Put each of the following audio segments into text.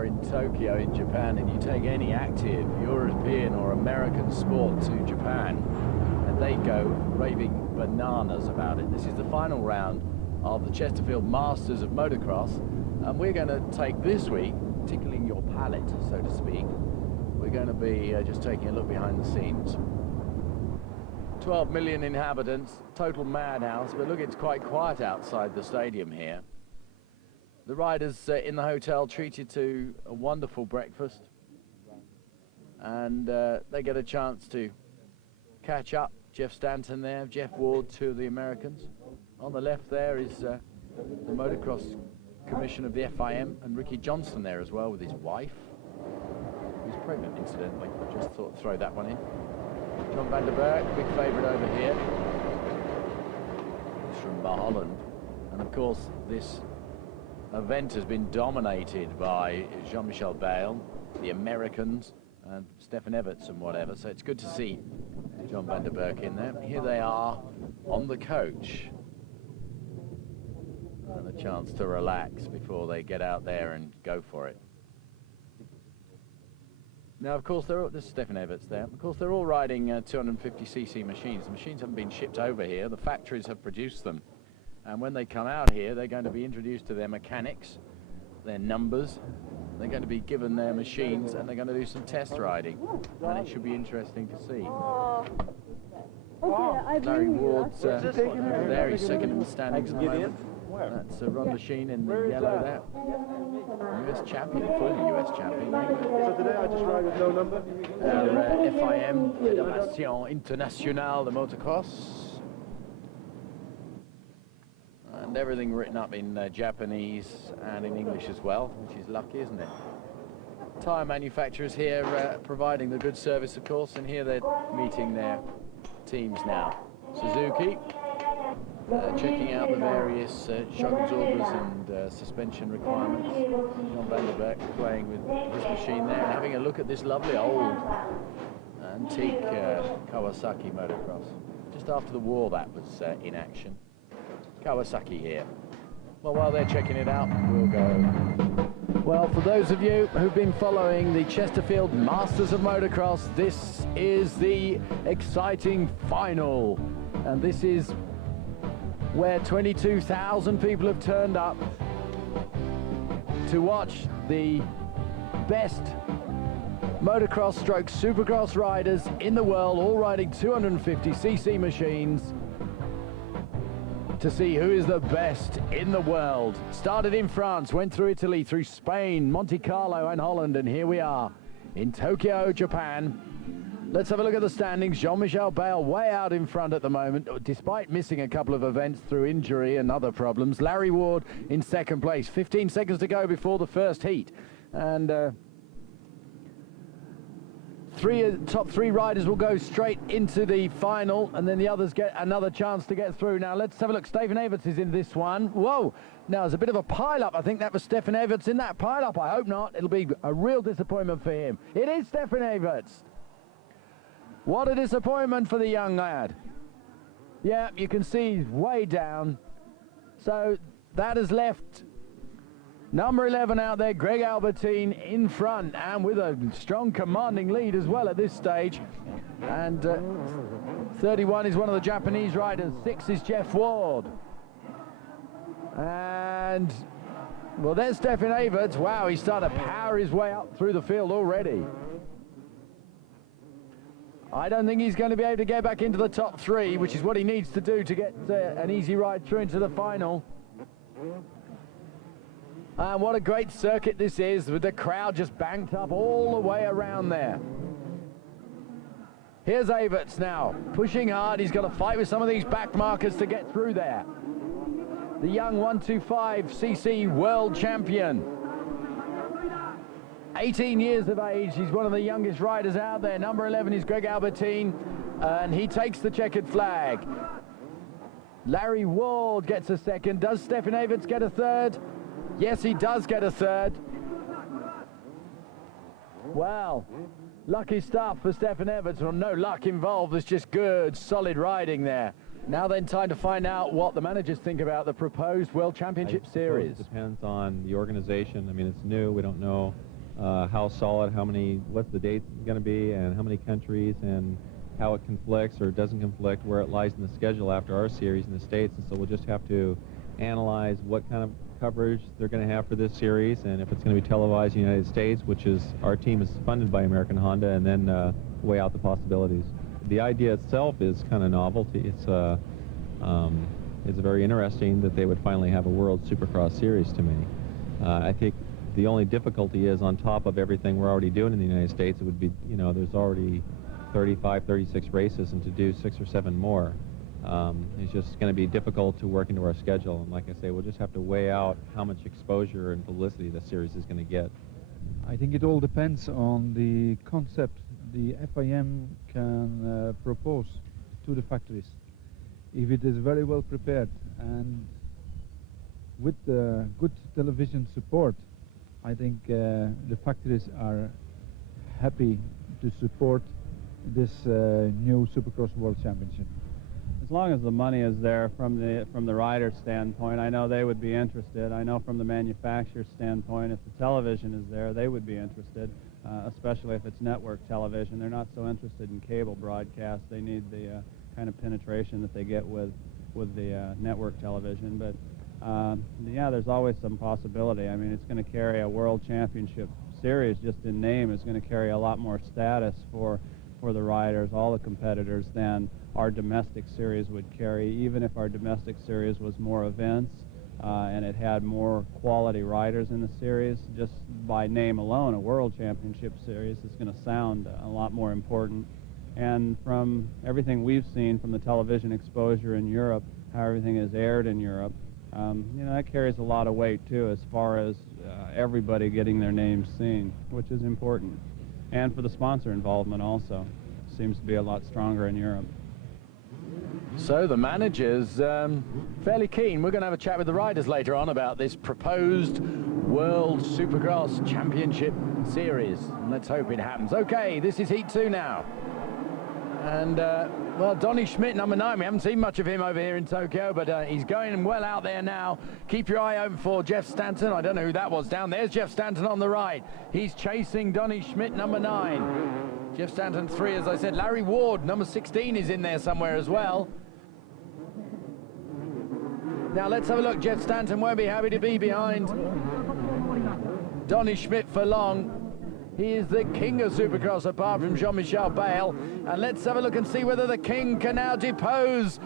are in Tokyo in Japan and you take any active European or American sport to Japan and they go raving bananas about it. This is the final round of the Chesterfield Masters of Motocross, and we're going to take this week, tickling your palate so to speak, we're going to be just taking a look behind the scenes. 12 million inhabitants, total madhouse, but look, it's quite quiet outside the stadium here. The riders in the hotel treated to a wonderful breakfast, and they get a chance to catch up. Jeff Stanton there, Jeff Ward, two of the Americans. On the left there is the Motocross Commission of the FIM, and Ricky Johnson there as well with his wife, who's pregnant incidentally. Just thought I'd throw that one in. John van der Berg, big favourite over here. He's from Holland, and of course this event has been dominated by Jean-Michel Bale, the Americans, and Stefan Everts and whatever, so it's good to see John van der Berg in there. Here they are on the coach, and a chance to relax before they get out there and go for it. Now, of course, there's Stefan Everts there. Of course, they're all riding 250cc machines. The machines haven't been shipped over here. The factories have produced them. And when they come out here, they're going to be introduced to their mechanics, their numbers. They're going to be given their machines, and they're going to do some test riding. And it should be interesting to see. Larry Ward's there. He's second in the standings at the moment. That's Ron Machine in the yellow there. US champion, fully US champion. So today I just ride with no number? FIM, Fédération Internationale de Motocross. And everything written up in Japanese and in English as well, which is lucky, isn't it? Tyre manufacturers here providing the good service, of course, and here they're meeting their teams now. Suzuki. Checking out the various shock absorbers and suspension requirements. John van der Berg playing with his machine there, and having a look at this lovely old antique Kawasaki motocross. Just after the war that was in action. Kawasaki here. Well, while they're checking it out, we'll go. Well, for those of you who've been following the Chesterfield Masters of Motocross, this is the exciting final, and this is where 22,000 people have turned up to watch the best motocross stroke supercross riders in the world, all riding 250cc machines, to see who is the best in the world. Started in France, went through Italy, through Spain, Monte Carlo and Holland, and here we are in Tokyo, Japan. Let's have a look at the standings. Jean-Michel Bale way out in front at the moment, despite missing a couple of events through injury and other problems. Larry Ward in second place. 15 seconds to go before the first heat. And top three riders will go straight into the final, and then the others get another chance to get through. Now, let's have a look. Stefan Everts is in this one. Whoa! Now, there's a bit of a pile-up. I think that was Stefan Everts in that pile-up. I hope not. It'll be a real disappointment for him. It is Stefan Everts. What a disappointment for the young lad. Yeah, you can see he's way down. So that has left number 11 out there, Greg Albertine, in front, and with a strong commanding lead as well at this stage. And 31 is one of the Japanese riders. 6 is Jeff Ward. And, well, there's Stefan Everts. Wow, he's starting to power his way up through the field already. I don't think he's going to be able to get back into the top 3, which is what he needs to do to get an easy ride through into the final. And what a great circuit this is, with the crowd just banked up all the way around there. Here's Everts now, pushing hard. He's got to fight with some of these back markers to get through there. The young 125cc world champion. 18 years of age, he's one of the youngest riders out there. Number 11 is Greg Albertine, and he takes the checkered flag. Larry Ward gets a second. Does Stefan Everts get a third? Yes, he does get a third. Well, lucky stuff for Stefan Everts. Well, no luck involved. There's just good, solid riding there. Now then, time to find out what the managers think about the proposed World Championship Series. It depends on the organization. I mean, it's new. We don't know how solid, what's the date going to be, and how many countries, and how it conflicts or doesn't conflict, where it lies in the schedule after our series in the States. And so we'll just have to analyze what kind of coverage they're going to have for this series, and if it's going to be televised in the United States, which is, our team is funded by American Honda, and then weigh out the possibilities. The idea itself is kind of novelty. It's very interesting that they would finally have a World Supercross series to me. I think the only difficulty is, on top of everything we're already doing in the United States, it would be, there's already 35, 36 races, and to do 6 or 7 more, it's just going to be difficult to work into our schedule. And like I say, we'll just have to weigh out how much exposure and publicity the series is going to get. I think it all depends on the concept the FIM can propose to the factories. If it is very well prepared and with good television support, I think the factories are happy to support this new Supercross World Championship. As long as the money is there from the rider's standpoint, I know they would be interested. I know from the manufacturer's standpoint, if the television is there, they would be interested, especially if it's network television. They're not so interested in cable broadcast. They need the kind of penetration that they get with the network television. But yeah, there's always some possibility. I mean, it's going to carry a World Championship series, just in name. It's going to carry a lot more status for the riders, all the competitors, than our domestic series would carry, even if our domestic series was more events and it had more quality riders in the series. Just by name alone, a World Championship series is going to sound a lot more important. And from everything we've seen from the television exposure in Europe, how everything is aired in Europe, that carries a lot of weight too, as far as everybody getting their names seen, which is important. And for the sponsor involvement also. Seems to be a lot stronger in Europe. So the manager's fairly keen. We're going to have a chat with the riders later on about this proposed World Supercross Championship Series. And let's hope it happens. Okay, this is Heat 2 now. And, well, Donny Schmidt, number 9, we haven't seen much of him over here in Tokyo, but he's going well out there now. Keep your eye open for Jeff Stanton. I don't know who that was down there. There's Jeff Stanton on the right. He's chasing Donny Schmidt, number 9. Jeff Stanton 3, as I said. Larry Ward, number 16, is in there somewhere as well. Now, let's have a look. Jeff Stanton won't be happy to be behind Donny Schmidt for long. He is the king of Supercross, apart from Jean-Michel Bayle. And let's have a look and see whether the king can now depose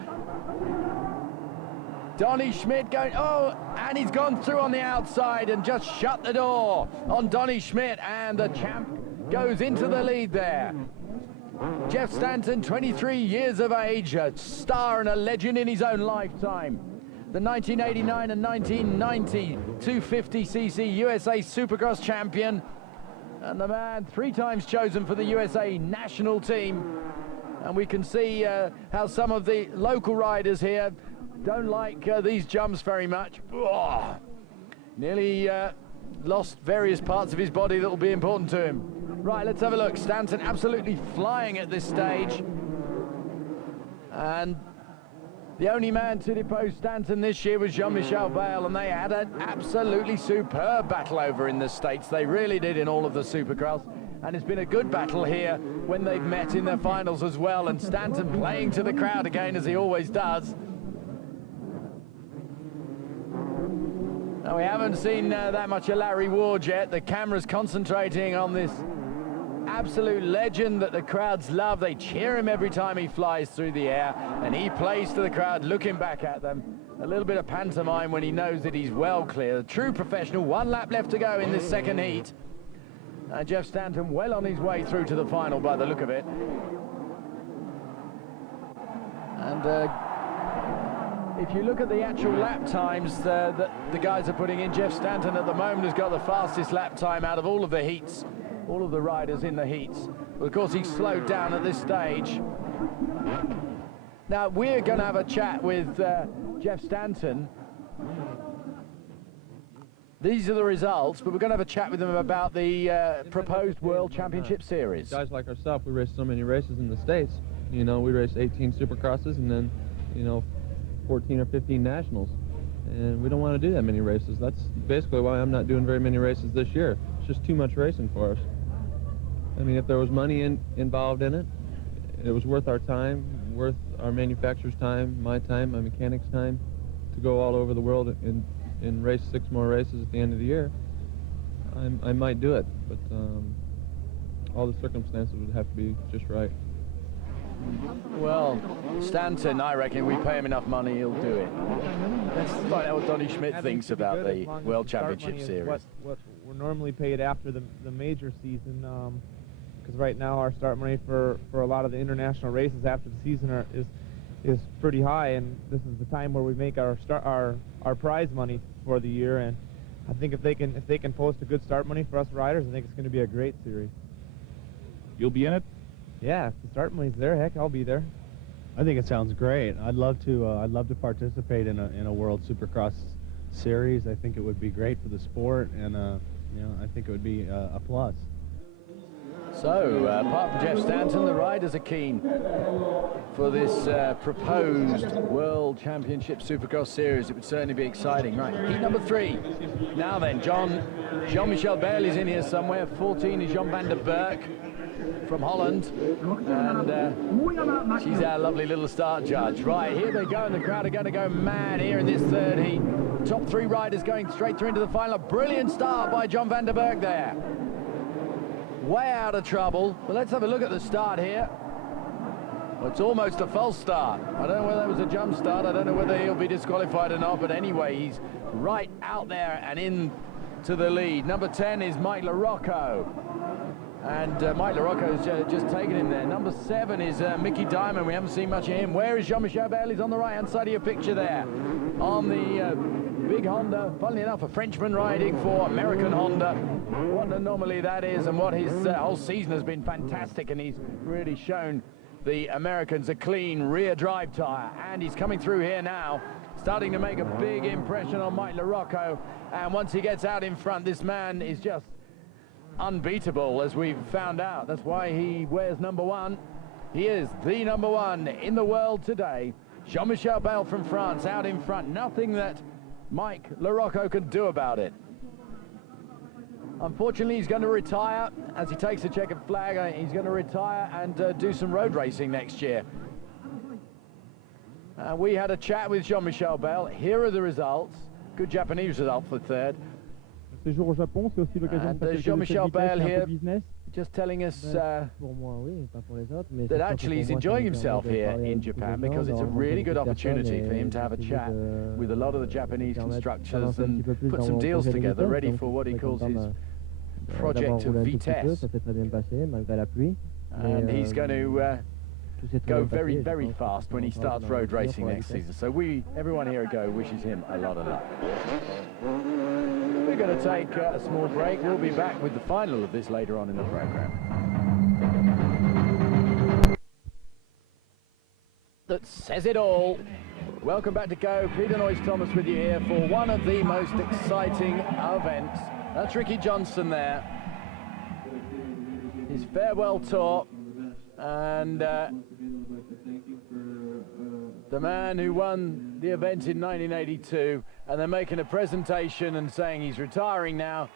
Donny Schmidt going, and he's gone through on the outside and just shut the door on Donny Schmidt, and the champ goes into the lead there. Jeff Stanton, 23 years of age, a star and a legend in his own lifetime. The 1989 and 1990 250cc USA Supercross champion, and the man 3 times chosen for the USA national team. And we can see how some of the local riders here don't like these jumps very much. Oh, nearly lost various parts of his body that will be important to him. Right, let's have a look. Stanton absolutely flying at this stage. And the only man to depose Stanton this year was Jean-Michel Bayle, and they had an absolutely superb battle over in the States. They really did in all of the Supercross. And it's been a good battle here when they've met in their finals as well. And Stanton playing to the crowd again, as he always does. Now, we haven't seen that much of Larry Ward yet. The camera's concentrating on this absolute legend that the crowds love. They cheer him every time he flies through the air, and he plays to the crowd, looking back at them. A little bit of pantomime when he knows that he's well clear. A true professional. 1 lap left to go in this second heat. Jeff Stanton well on his way through to the final by the look of it. And if you look at the actual lap times that the guys are putting in, Jeff Stanton at the moment has got the fastest lap time out of all of the heats, all of the riders in the heats. But of course, he's slowed down at this stage. Now, we're going to have a chat with Jeff Stanton. These are the results, but we're going to have a chat with him about the proposed World Championship Series. Guys like ourselves, we race so many races in the States. You know, we race 18 Supercrosses and then, 14 or 15 Nationals. And we don't want to do that many races. That's basically why I'm not doing very many races this year. just too much racing for us. I mean, if there was money involved in it, it was worth our time, worth our manufacturer's time, my mechanic's time, to go all over the world and race 6 more races at the end of the year, I might do it, but all the circumstances would have to be just right. Well, Stanton, I reckon we pay him enough money, he'll do it. Let's find out what Donny Schmidt thinks about the World Championship Series. What we're normally paid after the major season, because right now our start money for a lot of the international races after the season is pretty high, and this is the time where we make our prize money for the year. And I think if they can post a good start money for us riders, I think it's going to be a great series. You'll be in it? Yeah, if the start money's there, heck, I'll be there. I think it sounds great. I'd love to participate in a World Supercross series. I think it would be great for the sport, and you know, I think it would be a plus. So, apart from Jeff Stanton, the riders are keen for this proposed World Championship Supercross Series. It would certainly be exciting. Right, heat number 3. Now then, Jean-Michel Bayle is in here somewhere. 14 is Jon van der Berg from Holland, and she's our lovely little start judge. Right, here they go, and the crowd are going to go mad here in this third heat. Top 3 riders going straight through into the final. A brilliant start by Jon van der Berg there. Way out of trouble, but let's have a look at the start here. Well, it's almost a false start. I don't know whether that was a jump start. I don't know whether he'll be disqualified or not, but anyway, he's right out there and in to the lead. Number 10 is Mike LaRocco. And Mike LaRocco's just taken him there. Number 7 is Mickey Diamond. We haven't seen much of him. Where is Jean-Michel Bayle? He's on the right-hand side of your picture there. On the big Honda. Funnily enough, a Frenchman riding for American Honda. What an anomaly that is, and what his whole season has been fantastic, and he's really shown the Americans a clean rear drive tyre. And he's coming through here now, starting to make a big impression on Mike LaRocco. And once he gets out in front, this man is just unbeatable, as we've found out. That's why he wears number 1. He is the number 1 in the world today. Jean-Michel Bayle from France out in front. Nothing that Mike LaRocco can do about it. Unfortunately, he's going to retire as he takes the checkered flag. He's going to retire and do some road racing next year. We had a chat with Jean-Michel Bayle. Here are the results. Good Japanese result for third. Séjour au Japon, c'est aussi l'occasion de faire Jean-Michel Bayle here, business. just telling us Pour moi, oui, pas pour les autres, mais that actually he's enjoying himself here in Japan, because it's a really good opportunity for him to have a chat with a lot of the Japanese constructors and put some deals together, ready for what he calls his project of Vitesse. Ça s'est très bien passé, malgré la pluie. And he's going to go very, very fast when he starts road racing next season. So everyone here at Go wishes him a lot of luck. We're going to take a small break. We'll be back with the final of this later on in the program. That says it all. Welcome back to Go. Peter Noyes-Thomas with you here for one of the most exciting events. That's Ricky Johnson there. His farewell tour. And the man who won the event in 1982, and they're making a presentation and saying he's retiring now,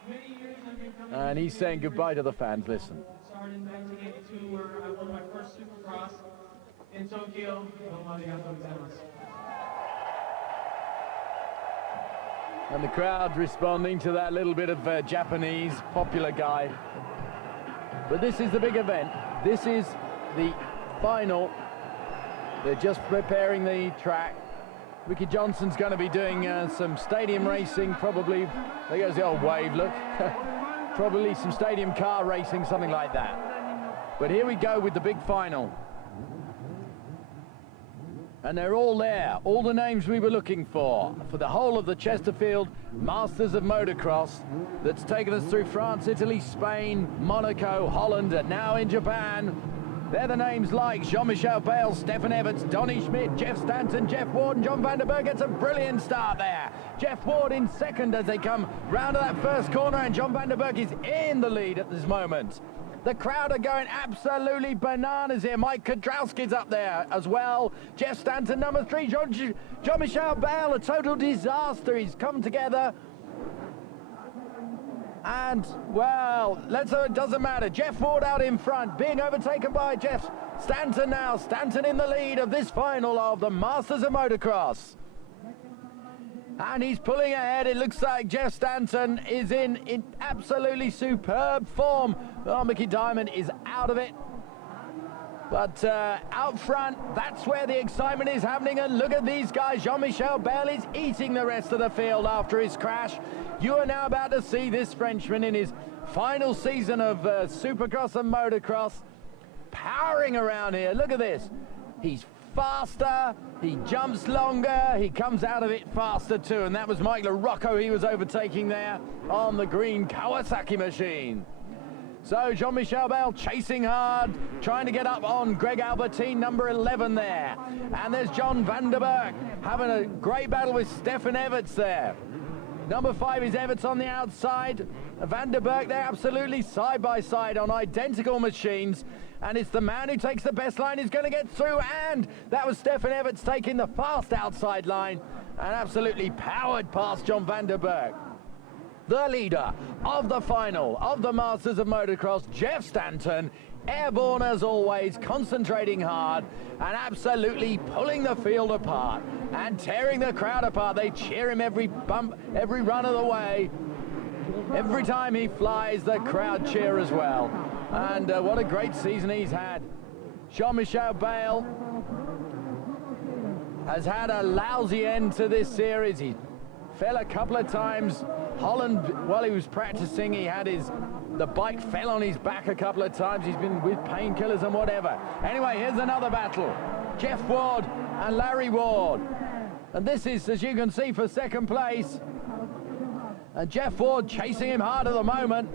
and he's saying goodbye to the fans. Listen. Started in 1982, where I won my first Supercross in Tokyo. And the crowd responding to that little bit of Japanese popular guy. But this is the big event. This is the final. They're just preparing the track. Ricky Johnson's going to be doing some stadium racing, probably. There goes the old wave, look. Probably some stadium car racing, something like that. But here we go with the big final. And they're all there, all the names we were looking for the whole of the Chesterfield Masters of Motocross that's taken us through France, Italy, Spain, Monaco, Holland, and now in Japan. They're the names like Jean-Michel Bayle, Stefan Everts, Donny Schmidt, Jeff Stanton, Jeff Ward, and Jon van der Berg. It's a brilliant start there. Jeff Ward in second as they come round to that first corner, and Jon van der Berg is in the lead at this moment. The crowd are going absolutely bananas here. Mike Kudrowski's up there as well. Jeff Stanton, number 3. Jean-Michel Bayle, a total disaster. He's come together. And, well, it doesn't matter. Jeff Ward out in front, being overtaken by Jeff Stanton now. Stanton in the lead of this final of the Masters of Motocross. And he's pulling ahead. It looks like Jeff Stanton is in absolutely superb form. Oh, Mickey Diamond is out of it. But out front, that's where the excitement is happening. And look at these guys. Jean-Michel Bell is eating the rest of the field after his crash. You are now about to see this Frenchman in his final season of Supercross and Motocross powering around here. Look at this. He's faster, he jumps longer, he comes out of it faster too. And that was Mike LaRocco he was overtaking there on the green Kawasaki machine. So Jean-Michel Bell chasing hard, trying to get up on Greg Albertine, number 11 there. And there's John Vanderberg having a great battle with Stefan Everts there. Number 5 is Everts on the outside. Vanderberg, they're absolutely side by side on identical machines. And it's the man who takes the best line who's going to get through. And that was Stefan Everts taking the fast outside line and absolutely powered past John Vanderberg. The leader of the final of the Masters of Motocross, Jeff Stanton, airborne as always, concentrating hard and absolutely pulling the field apart and tearing the crowd apart. They cheer him every bump, every run of the way. Every time he flies, the crowd cheer as well. And what a great season he's had. Jean-Michel Bale has had a lousy end to this series. He fell a couple of times. Holland, while he was practicing, the bike fell on his back a couple of times. He's been with painkillers and whatever. Anyway, here's another battle. Jeff Ward and Larry Ward. And this is, as you can see, for second place. And Jeff Ward chasing him hard at the moment.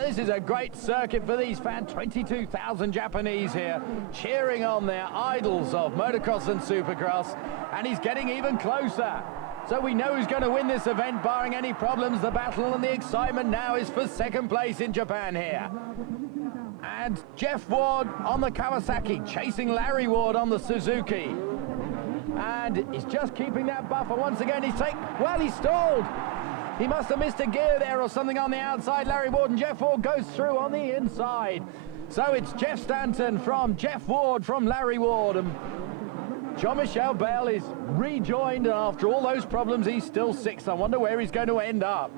This is a great circuit for these fans. 22,000 Japanese here cheering on their idols of motocross and supercross. And he's getting even closer. So we know who's going to win this event, barring any problems. The battle and the excitement now is for second place in Japan here. And Jeff Ward on the Kawasaki, chasing Larry Ward on the Suzuki. And he's just keeping that buffer. Once again, he stalled. He must have missed a gear there or something on the outside. Larry Ward, and Jeff Ward goes through on the inside. So it's Jeff Stanton from Jeff Ward from Larry Ward. And Jean-Michel Bale is rejoined, and after all those problems, he's still sixth. I wonder where he's going to end up.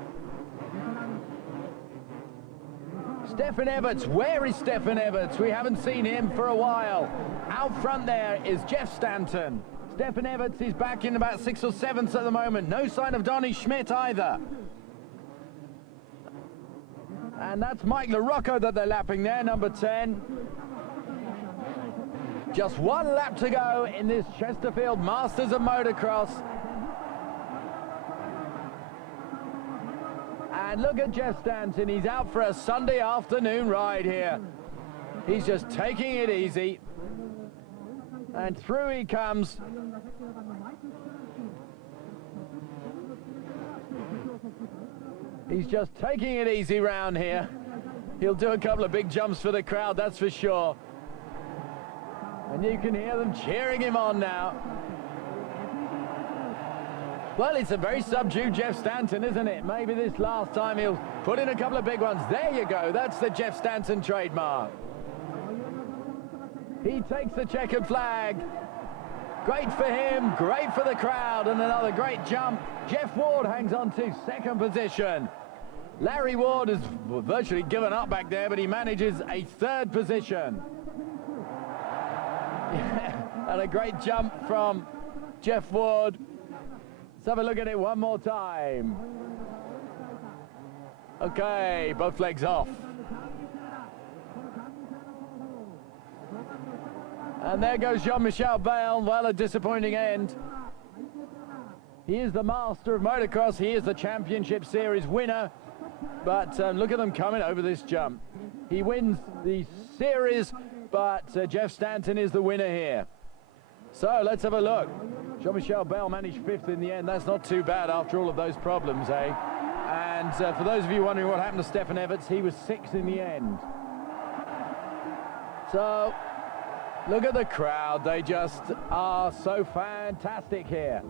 Stefan Everts, where is Stefan Everts? We haven't seen him for a while. Out front there is Jeff Stanton. Stefan Everts is back in about 6th or 7th at the moment. No sign of Donny Schmidt either. And that's Mike LaRocco that they're lapping there, number 10. Just one lap to go in this Chesterfield Masters of Motocross. And look at Jeff Stanton. He's out for a Sunday afternoon ride here. He's just taking it easy. And through he comes. He's just taking it easy round here. He'll do a couple of big jumps for the crowd, that's for sure. And you can hear them cheering him on now. Well, it's a very subdued Jeff Stanton, isn't it? Maybe this last time he'll put in a couple of big ones. There you go. That's the Jeff Stanton trademark. He takes the checkered flag. Great for him, great for the crowd, and another great jump. Jeff Ward hangs on to second position. Larry Ward has virtually given up back there, but he manages a third position. And a great jump from Jeff Ward. Let's have a look at it one more time. Okay, both legs off. And there goes Jean-Michel Bale. Well, a disappointing end. He is the master of motocross. He is the championship series winner. But look at them coming over this jump. He wins the series, but Jeff Stanton is the winner here. So let's have a look. Jean-Michel Bale managed 5th in the end. That's not too bad after all of those problems, eh? And for those of you wondering what happened to Stefan Everts, he was 6th in the end. So look at the crowd. They just are so fantastic here.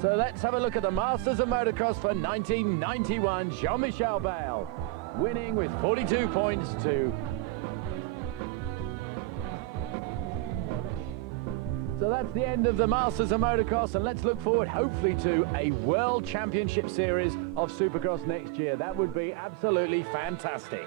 So let's have a look at the Masters of Motocross for 1991. Jean-Michel Bale winning with 42 points to... So that's the end of the Masters of Motocross, and let's look forward hopefully to a World Championship Series of Supercross next year. That would be absolutely fantastic.